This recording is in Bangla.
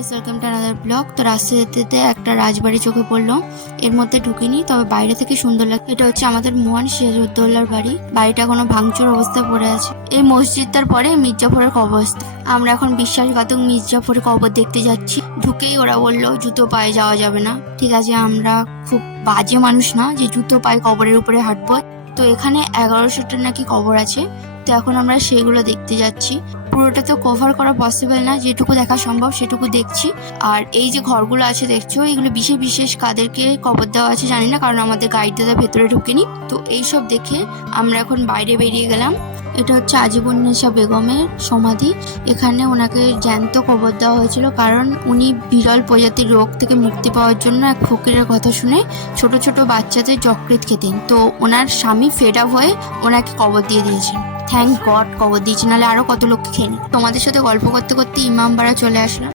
Guys, welcome to another blog. তো রাস্তা যেতে যেতে একটা রাজবাড়ি চোখে পড়লো। এর মধ্যে ঢুকিনি, তবে বাইরে থেকে সুন্দর লাগে। এটা হচ্ছে আমাদের মহান সিরাজউদ্দৌলার বাড়ি। বাড়িটা কোনো ভাঙচুর অবস্থায় পড়ে আছে। এই মসজিদটার পরে মির্জাফরের কবরস্থান। আমরা এখন বিশ্বাসঘাতক মির্জাফরের কবর দেখতে যাচ্ছি। ঢুকেই ওরা বললো জুতো পায়ে যাওয়া যাবে না। ঠিক আছে, আমরা খুব বাজে মানুষ না যে জুতো পায়ে কবরের উপরে হাঁটবো। তো এখানে 1100টা নাকি কবর আছে। তো এখন আমরা সেগুলো দেখতে যাচ্ছি। পুরোটা তো কভার করা পসিবল না, যেটুকু দেখা সম্ভব সেটুকু দেখছি। আর এই যে ঘরগুলো আছে দেখছো, এগুলো বিশেষ বিশেষ কাদেরকে কবর দেওয়া আছে জানি না, কারণ আমাদের গাড়িতে তো ভেতরে ঢুকিনি। তো এইসব দেখে আমরা এখন বাইরে বেরিয়ে গেলাম। এটা হচ্ছে আজিবুন্নেসা বেগমের সমাধি। এখানে ওনাকে জ্যান্ত কবর দেওয়া হয়েছিল, কারণ উনি বিরল প্রজাতির রোগ থেকে মুক্তি পাওয়ার জন্য এক ফকিরের কথা শুনে ছোট ছোট বাচ্চাদের যকৃৎ খেতেন। তো ওনার স্বামী ফেড আপ হয়ে ওনাকে কবর দিয়ে দিয়েছেন। থ্যাংক গড কবর দিয়েছে, নাহলে আরো কত লোককে খেয়ে নিত। তোমাদের সাথে গল্প করতে করতে ইমামবাড়া চলে আসলাম।